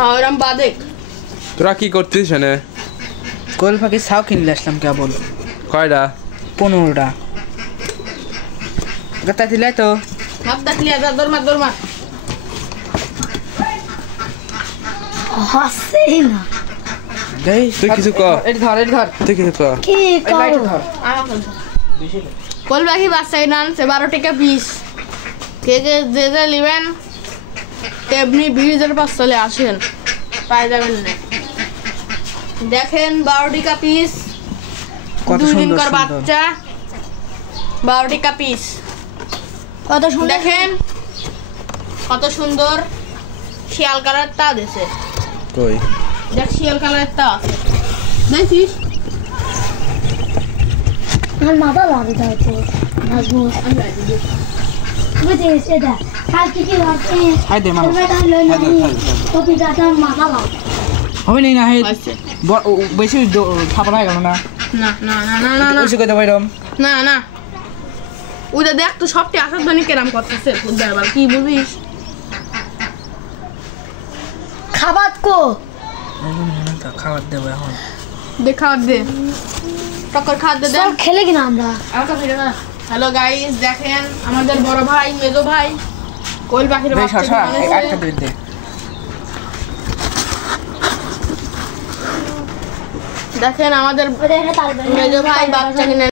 হ্যাঁ ওরম বাদেক। তোরা কি করছিস এনে? কোয়েল পাখি ছাও কিনলে আসলাম কেবল। কয়টা? 15টা। কথা দিলে তো হাত দেখলি আদা দরমা হাসেই না। দেই তুই কিছু কর। এটি ধর তুই কিছু কর। কি লাইট করো? ধর। কোল পাখি বাচ্চা কিনে আনছে 12 টাকা পিস। কে যে নেবেন তেমনি ব্রিজের পাশ চলে আসেন, পাই যাবেন না। দেখেন 12 টাকা পিস, কত 2 দিন সুন্দর কর সুন্দর। বাচ্চা 12 টাকা পিস। কত সুন্দর। দেখেন কত সুন্দর শিয়াল কালার তা দিছে। কই? দেখ শিয়াল কালার তা আছে দেখছিস? আমার মাথা লাগে তাই তো নাজমু তুমি দেখ এটা কালকে কি রাতে হাই দে মামা। এটা লই না কপি দাটা মাথা লাগে হবে নাই না হে আচ্ছা। বেশি থাপড়া হয়ে গেল না। না না না না না না ওইসব কথা বাইরম। না না ওটা দেখ তো সবটি আসার জন্য কেরাম করতেছে এবার কি বলবিস? খাবার কো খাবার দেবো এখন। দে খাওয়ার দে, টক্কর খাওয়ার দে। সব খেলে কিনা আমরা হ্যালো গাইস, দেখেন আমাদের বড় ভাই মেজো ভাই কোয়েল পাখির দেই বাচ্চা শশা কিনে এনেছে। একটা দে। দেখেন আমাদের ওটা এটা তার মেজো ভাই বাচ্চা কিনে